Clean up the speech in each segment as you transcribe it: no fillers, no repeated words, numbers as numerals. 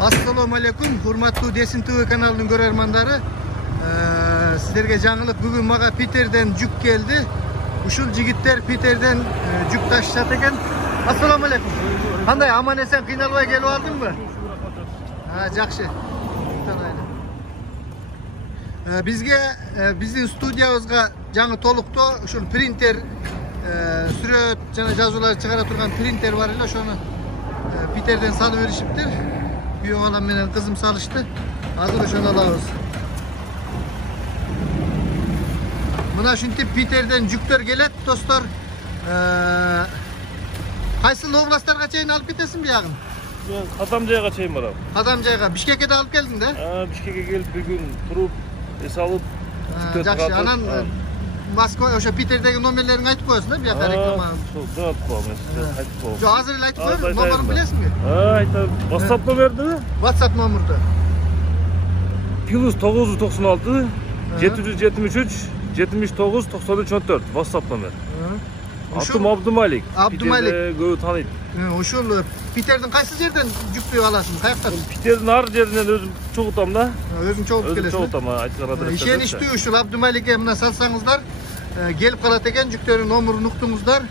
Assalamu alaikum, hurmatlı Desin TV kanalının görermanları. Sizlerge жаңылык. Bugün maga Peter'den cük geldi. Uşul jigitler Peter'den cük taşışat eken. Assalamu alaikum. Qanday aman esen kıynalbay kelip aldın mı? Ha, жақсы. Bizdin studiyabızga жаңы толукту ушул принтер сүрөт жана жазуулар чыгара турган принтер бар эле, ошону Peter'den salı verişiptir. Bir oğlan менен kızım salıştı. Hazır ошону alabız. Mına şuntip Peter'den jüktөр kelet dostlar. Qaysı oblastlarga çeyин alıp ketesin buyagın? Кадамжайга чейин барам. Кадамжайга. Бишкекке de alıp geldin de? Бишкекке келип бүгүн туруп, эс алып, Жақсы. Анан Moskva, o'sha Peter'dagi nomerlerini aytib qo'yasın da bu yoqqa reklama. Jo'natib qo'yaman, aytib qo'yaman. Jo, hozir ele aytib qo'ying. Nomerini bilasizmi? Ha, aytaman. WhatsApp nomerdi. WhatsApp nomerdi. +996 773 79 93 14 WhatsApp nomer. Atım Abdumalik. Abdumalik. Көбү тааныйт. Ошол Peter'den qayсы жерден жүктөп аласың? Каяктан? Peter'дин ар жеринен өзүм чогутам да. Өзүң чогуп келесиң. Чогутам, айтылган адресте. Ишеничтүү ушул Abdumalikке мына салсаңыздар, келип калат экен, жүктөрүнүн номерин уктуңуздар.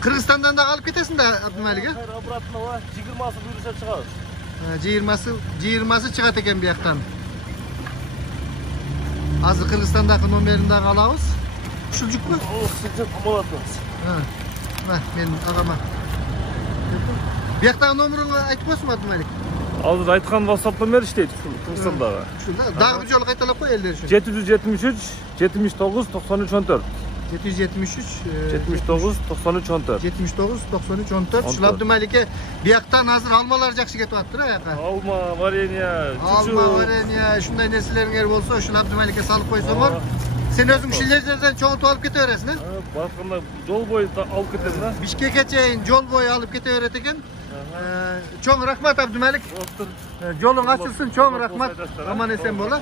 Кыргызстандан да алып кетесиң да Abdumalikке? Обратно 20сы буюрса чыгабыз. 20сы чыгат экен бияктан. Азыр Кыргызстандагы номерин дагы алабыз. Ушул жүкпү? Ушул болот. Мен агама. Бияктагы номериңди айтып койсуңбу Abdumalik? Азыр айткан WhatsApp номер иштейт ушул Кыргызстандагы. Ушулда дагы бир жолу кайталап кой элдер үчүн. 773 79 93 14. 773 79 93 14. 79 93 14. Ушул Abdumalikке бияктан азыр алмалар жакшы кетип атыптыр аяка. Алма, варенье, чучу. Alma, vаренье, ушундай нерселериңер болсо ушул Abdumalikке салып койсоңор, сен өзүң ушул жерден чогултуп алып кете бересиң, э? Барканда жол бою алып кетем да. Бишкекке чейин жол бою алып кете берет экен. Чоң рахмат Abdumalik. Жолуң ачылсын, чоң рахмат. Аман эсен бола.